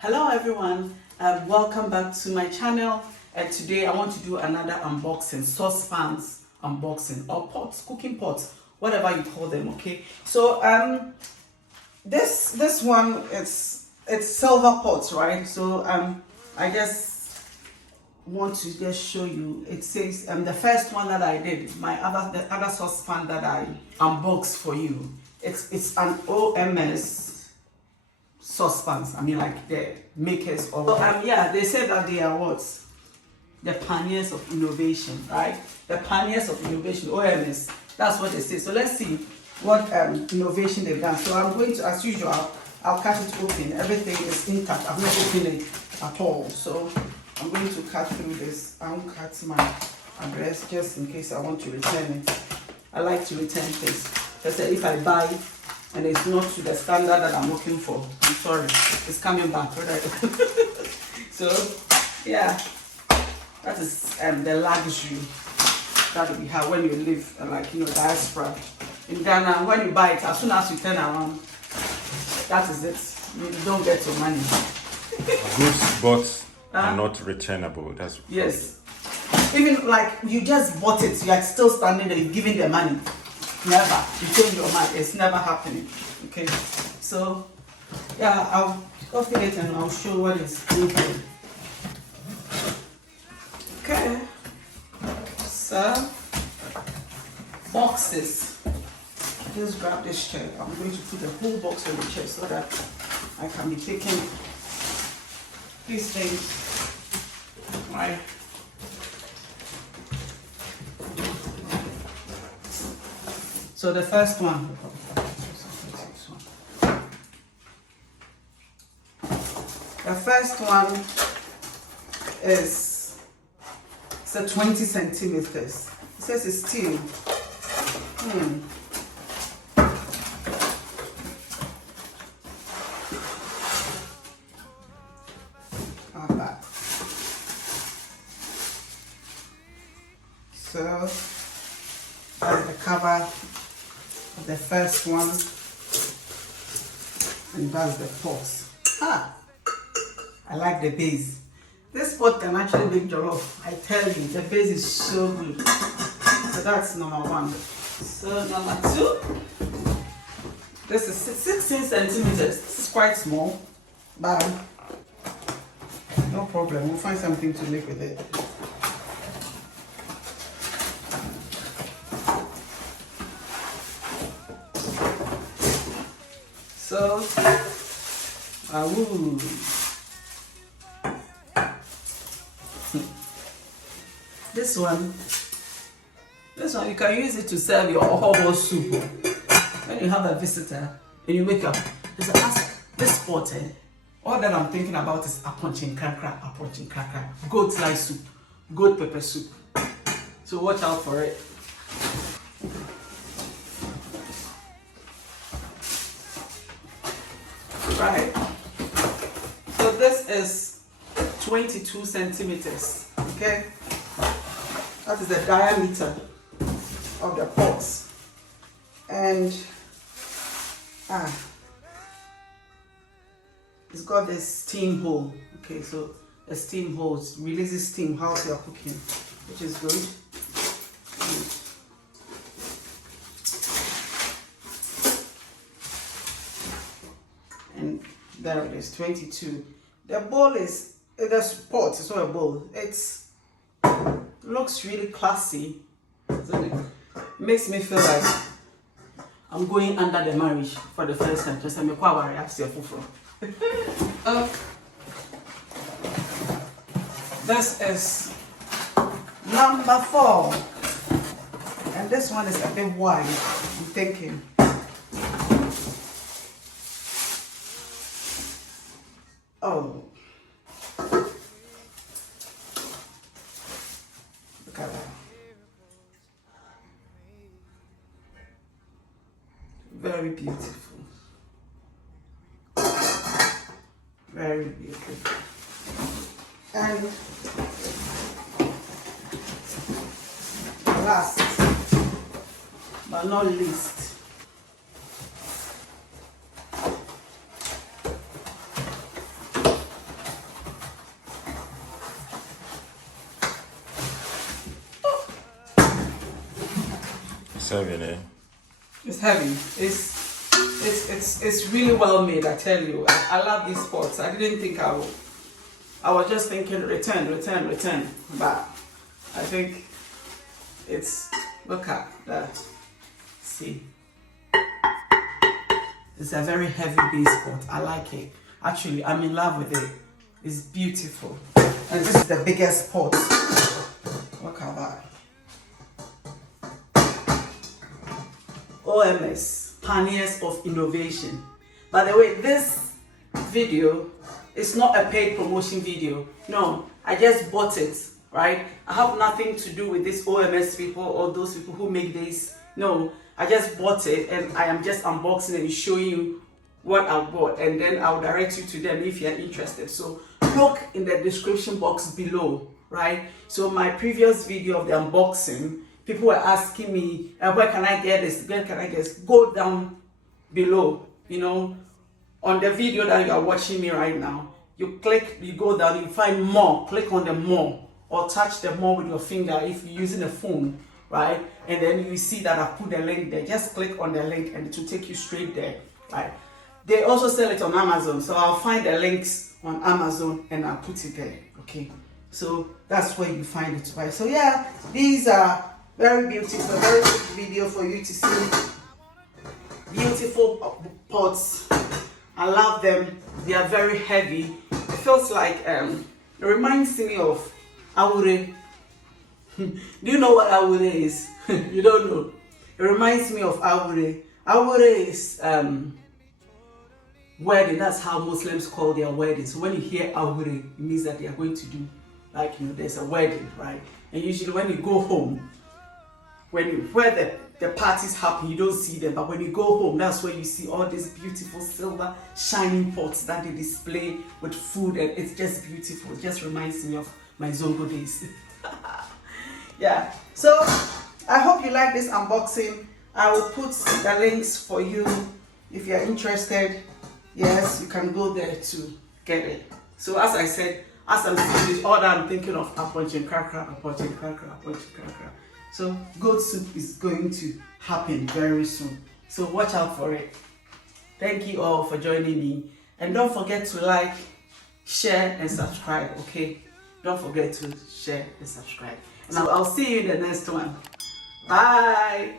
Hello everyone, welcome back to my channel. Today I want to do another unboxing, saucepans unboxing, or pots, cooking pots, whatever you call them. Okay, so this one, it's silver pots, right? So I just want to just show you. It says the first one that I did, the other saucepan that I unboxed for you, it's an O.M.S saucepans. I mean, like the makers of. So, yeah, they say that they are what? The pioneers of innovation, right? The pioneers of innovation, O.M.S. That's what they say. So let's see what innovation they've done. So I'm going to, as usual, I'll cut it open. Everything is intact. I've not opened it at all. So I'm going to cut through this. I won't cut my address just in case I want to return it. I like to return things. Because if I buy and it's not to the standard that I'm looking for, I'm sorry, it's coming back, right? So yeah, that is the luxury that we have when you live diaspora in Ghana. When you buy it, as soon as you turn around, that is it. You don't get your money. Goods bought are not returnable. That's yes. Even like you just bought it, you are still standing there, you're giving the money. Never. You change your mind. It's never happening. Okay. So yeah, I'll open it and I'll show what is inside. Okay. So boxes. Just grab this chair. I'm going to put the whole box on the chair so that I can be taking these things. Right. So the first one, is it's a 20 centimeters. It says it's steel. Like that. So that's the cover. The first one, and that's the pot. I like the base. This pot can actually make jollof. I tell you, the base is so good. So that's number one. So number two, this is 16 centimeters. This is quite small, but no problem. We'll find something to make with it. So, this one you can use it to serve your herbal soup. When you have a visitor and you make up, just ask this pot. All that I'm thinking about is apponchin kakra, goat lice soup, goat pepper soup. So watch out for it. Right. So this is 22 centimeters. Okay. That is the diameter of the pots. And it's got this steam hole. Okay, so the steam hole releases steam while you're cooking, which is good. And there it is, 22. The bowl is the pot. It's not a bowl. It looks really classy. It makes me feel like I'm going under the marriage for the first time. Just I'm This is number 4, and this one is a bit wide. I'm thinking. Oh, look at that. Very beautiful. Very beautiful. And last but not least, It's heavy, eh? It's heavy. It's really well made, I tell you. I love these pots. I didn't think I would. I was just thinking return. But I think it's, look at that. See. It's a very heavy base pot. I like it. Actually, I'm in love with it. It's beautiful. And this is the biggest pot. Look at that. O.M.S, Pioneers of Innovation. By the way, this video is not a paid promotion video. No, I just bought it, right? I have nothing to do with this O.M.S people or those people who make this. No, I just bought it and I am just unboxing and showing you what I bought, and then I'll direct you to them if you're interested. So look in the description box below, right? So my previous video of the unboxing, people were asking me, where can I get this? Where can I get this? Go down below, you know, on the video that you are watching me right now. You click, you go down, you find more, click on the more, or touch the more with your finger if you're using a phone, right? And then you see that I put the link there. Just click on the link and it will take you straight there, right? They also sell it on Amazon, so I'll find the links on Amazon and I'll put it there, okay? So that's where you find it, right? So yeah, these are very beautiful, very quick video for you to see. Beautiful pots. I love them. They are very heavy. It feels like, it reminds me of awure. Do you know what awure is? You don't know. It reminds me of awure. Awure is wedding. That's how Muslims call their wedding. So when you hear awure, it means that they are going to do, like, you know, there's a wedding, right? And usually when you go home, where the parties happen, you don't see them, but when you go home, that's where you see all these beautiful silver shining pots that they display with food, and it's just beautiful. It just reminds me of my Zongo days. Yeah, so I hope you like this unboxing. I will put the links for you if you're interested. Yes, you can go there to get it. So as I said, as I'm seeing this order, I'm thinking of appointing krakra. So goat soup is going to happen very soon. So watch out for it. Thank you all for joining me. And don't forget to like, share and subscribe, okay? Don't forget to share and subscribe. And I'll see you in the next one. Bye.